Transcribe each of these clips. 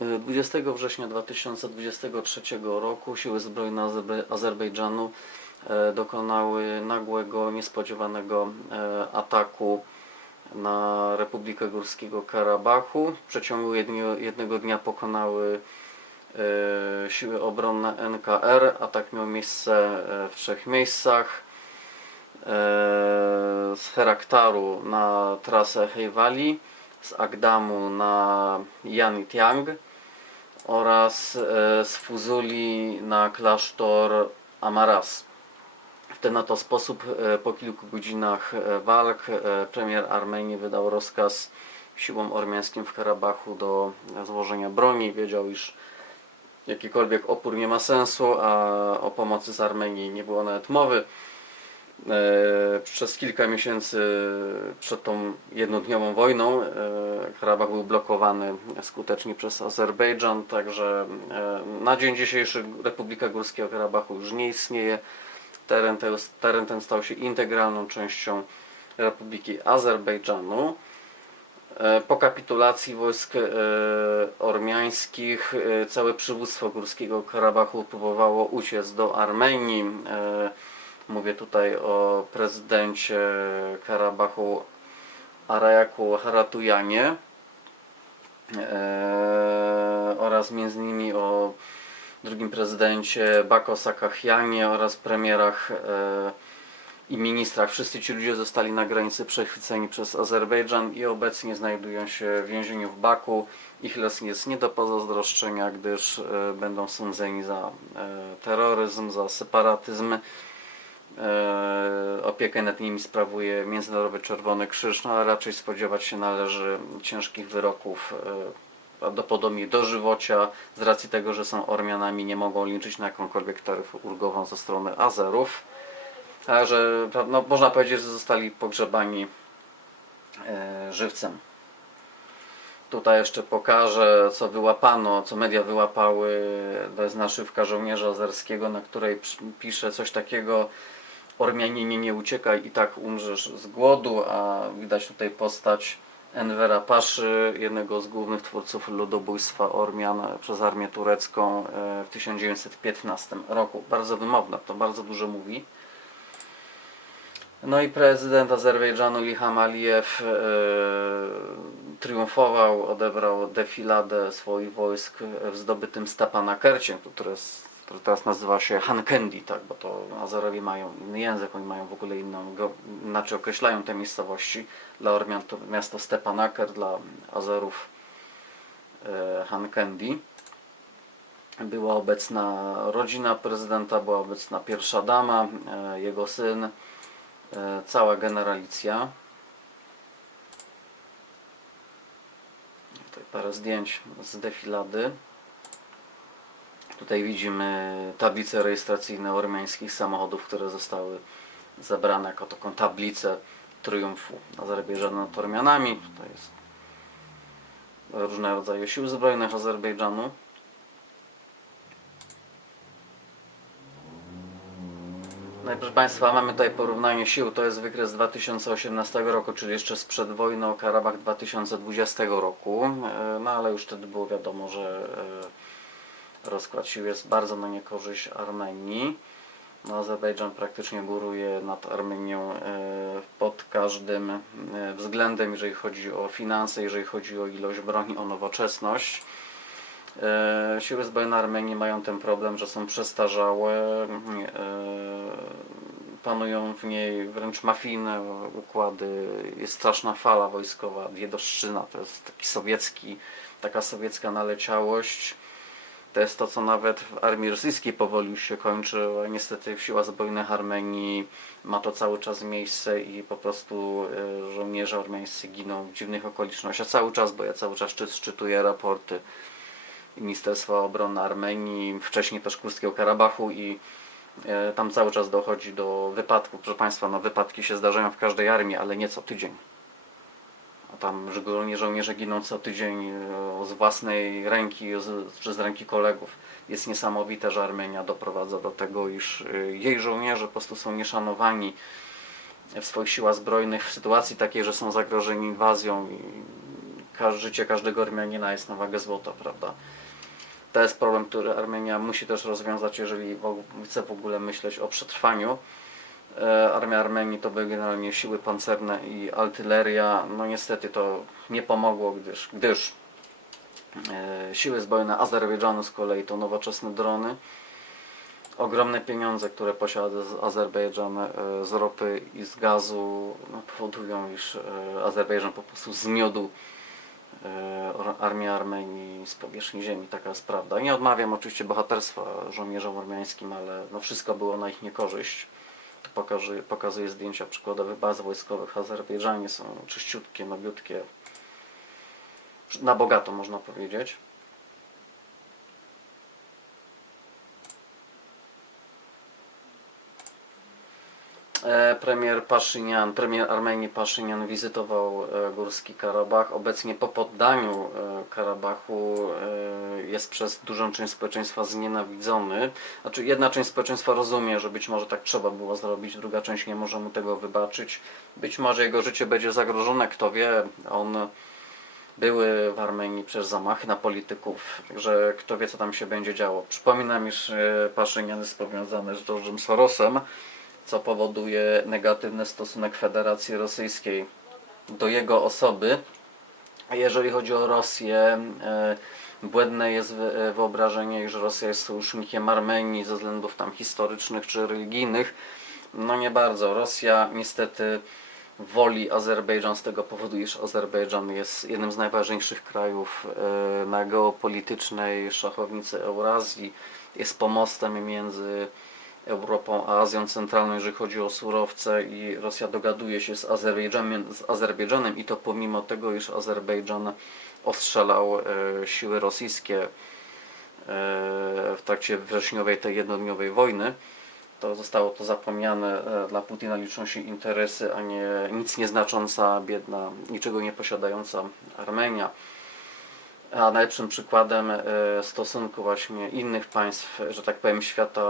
20 września 2023 roku siły zbrojne Azerbe- Azerbejdżanu e, dokonały nagłego, niespodziewanego e, ataku na Republikę Górskiego Karabachu. W przeciągu jednego, dnia pokonały e, siły obronne NKR. Atak miał miejsce e, w trzech miejscach. E, Z Heraktaru na trasę Heiwali, z Agdamu na Yantiang oraz e, z Fuzuli na klasztor Amaras. W ten oto sposób e, po kilku godzinach e, walk premier Armenii wydał rozkaz siłom ormiańskim w Karabachu do złożenia broni. Wiedział, iż jakikolwiek opór nie ma sensu, a o pomocy z Armenii nie było nawet mowy. E, Przez kilka miesięcy przed tą jednodniową wojną e, Karabach był blokowany skutecznie przez Azerbejdżan, także e, na dzień dzisiejszy Republika Górskiego Karabachu już nie istnieje. Teren ten, teren ten stał się integralną częścią Republiki Azerbejdżanu. Po kapitulacji wojsk ormiańskich całe przywództwo Górskiego Karabachu próbowało uciec do Armenii. Mówię tutaj o prezydencie Karabachu Arajaku Haratujanie e, oraz między innymi o drugim prezydencie Bako Sakahianie oraz premierach e, i ministrach. Wszyscy ci ludzie zostali na granicy przechwyceni przez Azerbejdżan i obecnie znajdują się w więzieniu w Baku. Ich los jest nie do pozazdroszczenia, gdyż e, będą sądzeni za e, terroryzm, za separatyzm. E, opiekę nad nimi sprawuje Międzynarodowy Czerwony Krzyż, no ale raczej spodziewać się należy ciężkich wyroków, e, prawdopodobnie dożywocia, z racji tego, że są Ormianami, nie mogą liczyć na jakąkolwiek taryfę ulgową ze strony Azerów. Także no, można powiedzieć, że zostali pogrzebani e, żywcem. Tutaj jeszcze pokażę, co wyłapano, co media wyłapały. To jest naszywka żołnierza azerskiego, na której pisze coś takiego Ormianinie nie uciekaj i tak umrzesz z głodu, a widać tutaj postać Envera Paszy, jednego z głównych twórców ludobójstwa Ormian przez armię turecką e, w 1915 roku. Bardzo wymowne, to bardzo dużo mówi. No i prezydent Azerbejdżanu Ilham Alijew e, triumfował, odebrał defiladę swoich wojsk w zdobytym Stepanakercie, które, jest, które teraz nazywa się Hankendi, tak, bo to Azerowie mają inny język, oni mają w ogóle inną, inaczej określają te miejscowości. Dla Ormian to miasto Stepanaker, dla Azerów e, Hankendi. Była obecna rodzina prezydenta, była obecna pierwsza dama, e, jego syn, e, cała generalicja. Tutaj parę zdjęć z defilady. Tutaj widzimy tablice rejestracyjne ormiańskich samochodów, które zostały zebrane jako taką tablicę triumfu Azerbejdżanu nad Ormianami. Tutaj jest różne rodzaje sił zbrojnych Azerbejdżanu. No i proszę Państwa, mamy tutaj porównanie sił. To jest wykres 2018 roku, czyli jeszcze sprzed wojny o Karabach 2020 roku. E, No ale już wtedy było wiadomo, że e, rozkład sił jest bardzo na niekorzyść Armenii. No, Azerbejdżan praktycznie góruje nad Armenią e, pod każdym e, względem, jeżeli chodzi o finanse, jeżeli chodzi o ilość broni, o nowoczesność. E, Siły zbrojne Armenii mają ten problem, że są przestarzałe, panują w niej wręcz mafijne układy, jest straszna fala wojskowa, wiedoszczyna, to jest taki sowiecki, taka sowiecka naleciałość. To jest to, co nawet w armii rosyjskiej powoli już się kończy, a niestety w siłach zbrojnych Armenii ma to cały czas miejsce i po prostu e, żołnierze armeńscy giną w dziwnych okolicznościach. Cały czas, bo ja cały czas czy- czytuję raporty Ministerstwa Obrony Armenii, wcześniej też Kurskiego Karabachu i e, tam cały czas dochodzi do wypadków. Proszę Państwa, no wypadki się zdarzają w każdej armii, ale nie co tydzień. A tam żołnierze giną co tydzień e, z własnej ręki z, czy z ręki kolegów. Jest niesamowite, że Armenia doprowadza do tego, iż e, jej żołnierze po prostu są nieszanowani w swoich siłach zbrojnych w sytuacji takiej, że są zagrożeni inwazją i Życie każdego Armianina jest na wagę złota, prawda? To jest problem, który Armenia musi też rozwiązać, jeżeli chce w ogóle myśleć o przetrwaniu. E, Armia Armenii to były generalnie siły pancerne i artyleria. No niestety to nie pomogło, gdyż, gdyż e, siły zbrojne Azerbejdżanu z kolei to nowoczesne drony. Ogromne pieniądze, które posiada Azerbejdżan e, z ropy i z gazu no, powodują, iż Azerbejdżan po prostu zmiodł armię Armenii z powierzchni ziemi. Taka jest prawda. Nie odmawiam oczywiście bohaterstwa żołnierzom armiańskim, ale no, wszystko było na ich niekorzyść. Tu pokażę, pokazuję zdjęcia przykładowych baz wojskowych w Azerbejdżanie. Są czyściutkie, nowiutkie. Na bogato można powiedzieć. E, Premier Paszynian, premier Armenii Paszynian wizytował e, Górski Karabach. Obecnie po poddaniu e, Karabachu e, jest przez dużą część społeczeństwa znienawidzony. Znaczy jedna część społeczeństwa rozumie, że być może tak trzeba było zrobić, druga część nie może mu tego wybaczyć. Być może jego życie będzie zagrożone, kto wie. On były w Armenii przez zamachy na polityków, także kto wie co tam się będzie działo. Przypominam, iż Paszynian jest powiązany z George'em Sorosem, co powoduje negatywny stosunek Federacji Rosyjskiej do jego osoby. Jeżeli chodzi o Rosję, e, błędne jest e, wyobrażenie, iż Rosja jest sojusznikiem Armenii ze względów tam historycznych czy religijnych. No nie bardzo. Rosja niestety woli Azerbejdżan z tego powodu, iż Azerbejdżan jest jednym z najważniejszych krajów e, na geopolitycznej szachownicy Eurazji. Jest pomostem między Europą a Azją Centralną, jeżeli chodzi o surowce i Rosja dogaduje się z Azerbejdżanem, z Azerbejdżanem i to pomimo tego, iż Azerbejdżan ostrzelał e, siły rosyjskie e, w trakcie wrześniowej tej jednodniowej wojny to zostało to zapomniane. E, Dla Putina liczą się interesy, a nie nic nieznacząca, biedna, niczego nie posiadająca Armenia. A najlepszym przykładem e, stosunku właśnie innych państw, że tak powiem, świata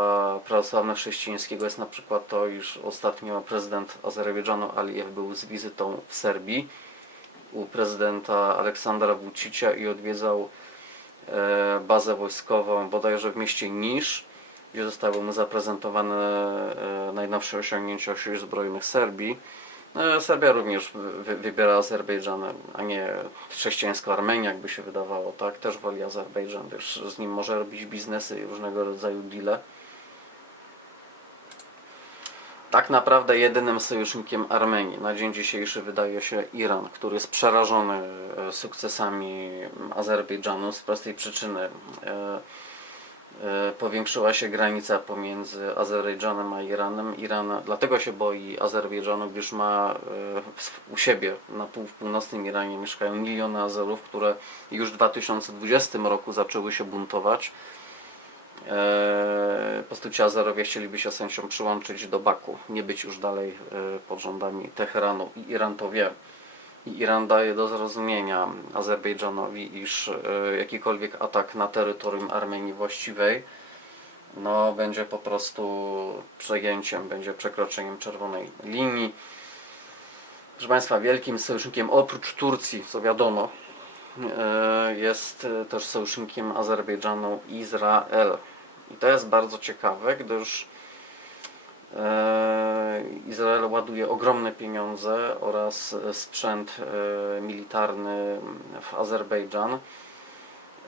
prawosławno-chrześcijańskiego jest na przykład to, iż ostatnio prezydent Azerbejdżanu Alijew był z wizytą w Serbii u prezydenta Aleksandra Vučića i odwiedzał e, bazę wojskową bodajże w mieście Nisz, gdzie zostały mu zaprezentowane e, najnowsze osiągnięcia sił zbrojnych Serbii. E, Serbia również wy, wybiera Azerbejdżan, a nie chrześcijańską Armenię, jakby się wydawało, tak? Też woli Azerbejdżan, gdyż z nim może robić biznesy i różnego rodzaju deale. Tak naprawdę jedynym sojusznikiem Armenii na dzień dzisiejszy wydaje się Iran, który jest przerażony e, sukcesami Azerbejdżanu z prostej przyczyny. Powiększyła się granica pomiędzy Azerbejdżanem a Iranem. Iran dlatego się boi Azerbejdżanu, gdyż ma e, u siebie na pół, w północnym Iranie mieszkają miliony Azerów, które już w 2020 roku zaczęły się buntować. E, Po prostu ci Azerowie chcieliby się z przyłączyć do Baku, nie być już dalej e, pod rządami Teheranu i Iran to wie. I Iran daje do zrozumienia Azerbejdżanowi, iż jakikolwiek atak na terytorium Armenii właściwej no, będzie po prostu przejęciem, będzie przekroczeniem czerwonej linii. Proszę Państwa, wielkim sojusznikiem oprócz Turcji, co wiadomo, e, jest też sojusznikiem Azerbejdżanu Izrael. I to jest bardzo ciekawe, gdyż e, Izrael ładuje ogromne pieniądze oraz sprzęt e, militarny w Azerbejdżan.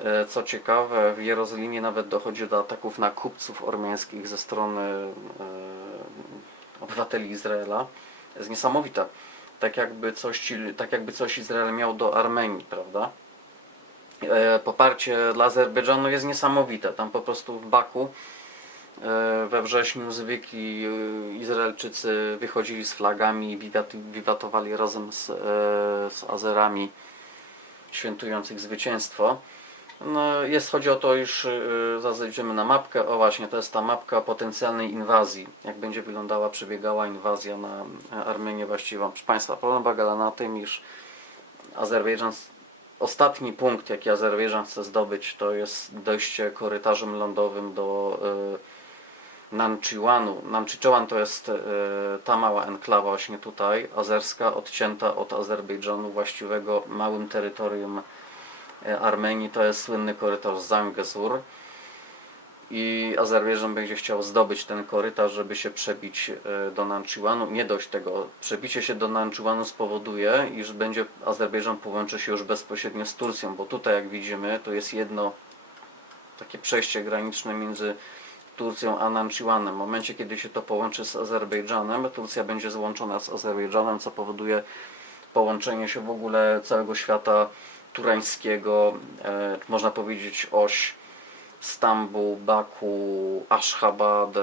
E, Co ciekawe, w Jerozolimie nawet dochodzi do ataków na kupców ormiańskich ze strony e, obywateli Izraela. Jest niesamowite. Tak jakby coś, tak jakby coś Izrael miał do Armenii, prawda? E, Poparcie dla Azerbejdżanu jest niesamowite. Tam po prostu w Baku we wrześniu zwykli Izraelczycy wychodzili z flagami i wiwat- wiwatowali razem z, z Azerami świętujących zwycięstwo. No, jest, chodzi o to, iż yy, zejdziemy na mapkę. O właśnie, to jest ta mapka potencjalnej inwazji. Jak będzie wyglądała, przebiegała inwazja na e, Armenię właściwą. Proszę Państwa, problem polega na tym, iż Azerbejdżan, ostatni punkt, jaki Azerbejdżan chce zdobyć, to jest dojście korytarzem lądowym do Nancziłanu. Nancziwan to jest e, ta mała enklawa właśnie tutaj, azerska, odcięta od Azerbejdżanu właściwego małym terytorium e, Armenii. To jest słynny korytarz Zangezur i Azerbejdżan będzie chciał zdobyć ten korytarz, żeby się przebić e, do Nancziłanu. Nie dość tego, przebicie się do Nancziłanu spowoduje, iż będzie Azerbejdżan połączy się już bezpośrednio z Turcją, bo tutaj jak widzimy, to jest jedno takie przejście graniczne między Turcją a Nancziłanem. W momencie, kiedy się to połączy z Azerbejdżanem, Turcja będzie złączona z Azerbejdżanem, co powoduje połączenie się w ogóle całego świata turańskiego, e, można powiedzieć oś Stambuł, Baku, Ashhabad, e,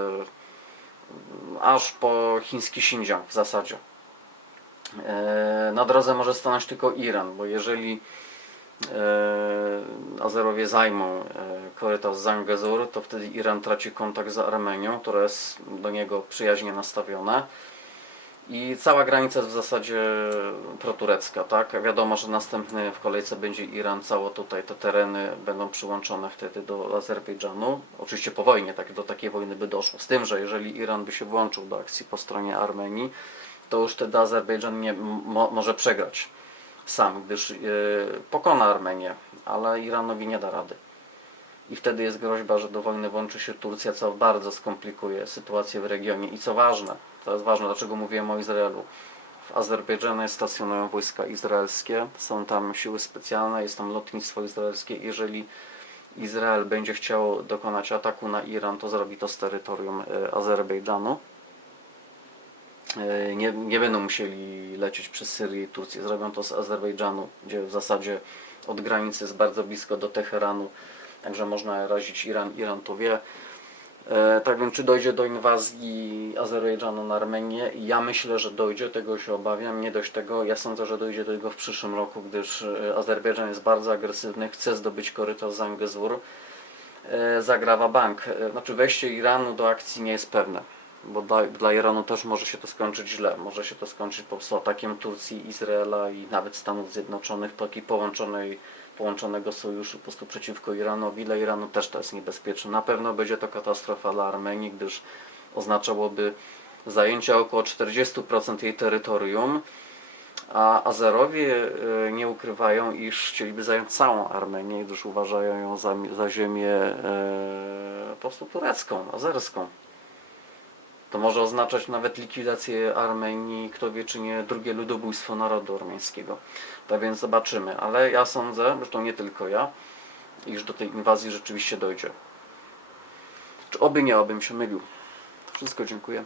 aż po chiński Xinjiang w zasadzie. E, Na drodze może stanąć tylko Iran, bo jeżeli Azerowie zajmą korytarz Zangezur, to wtedy Iran traci kontakt z Armenią, która jest do niego przyjaźnie nastawiona. I cała granica jest w zasadzie proturecka, tak? Wiadomo, że następny w kolejce będzie Iran, cało tutaj te tereny będą przyłączone wtedy do Azerbejdżanu. Oczywiście po wojnie, tak, do takiej wojny by doszło. Z tym, że jeżeli Iran by się włączył do akcji po stronie Armenii, to już wtedy Azerbejdżan nie, mo, może przegrać sam, gdyż e, pokona Armenię, ale Iranowi nie da rady. I wtedy jest groźba, że do wojny włączy się Turcja, co bardzo skomplikuje sytuację w regionie. I co ważne, to jest ważne, dlaczego mówiłem o Izraelu. W Azerbejdżanie stacjonują wojska izraelskie, są tam siły specjalne, jest tam lotnictwo izraelskie. Jeżeli Izrael będzie chciał dokonać ataku na Iran, to zrobi to z terytorium e, Azerbejdżanu. E, Nie, nie będą musieli lecieć przez Syrię i Turcję, zrobią to z Azerbejdżanu, gdzie w zasadzie od granicy jest bardzo blisko do Teheranu, także można razić Iran, Iran to wie. E, Tak więc, czy dojdzie do inwazji Azerbejdżanu na Armenię? Ja myślę, że dojdzie, tego się obawiam. Nie dość tego, ja sądzę, że dojdzie do tego w przyszłym roku, gdyż e, Azerbejdżan jest bardzo agresywny, chce zdobyć korytarz Zangezur. E, Zagrawa bank. Znaczy, wejście Iranu do akcji nie jest pewne, bo dla, dla Iranu też może się to skończyć źle. Może się to skończyć po prostu atakiem Turcji, Izraela i nawet Stanów Zjednoczonych, takiej połączonej połączonego sojuszu po prostu przeciwko Iranowi. Dla Iranu też to jest niebezpieczne. Na pewno będzie to katastrofa dla Armenii, gdyż oznaczałoby zajęcie około 40% jej terytorium, a Azerowie e, nie ukrywają, iż chcieliby zająć całą Armenię, gdyż uważają ją za, za ziemię e, po prostu turecką, azerską. To może oznaczać nawet likwidację Armenii, kto wie czy nie drugie ludobójstwo narodu armeńskiego. Tak więc zobaczymy, ale ja sądzę, zresztą nie tylko ja, iż do tej inwazji rzeczywiście dojdzie. Czy oby nie, obym się mylił. To wszystko, dziękuję.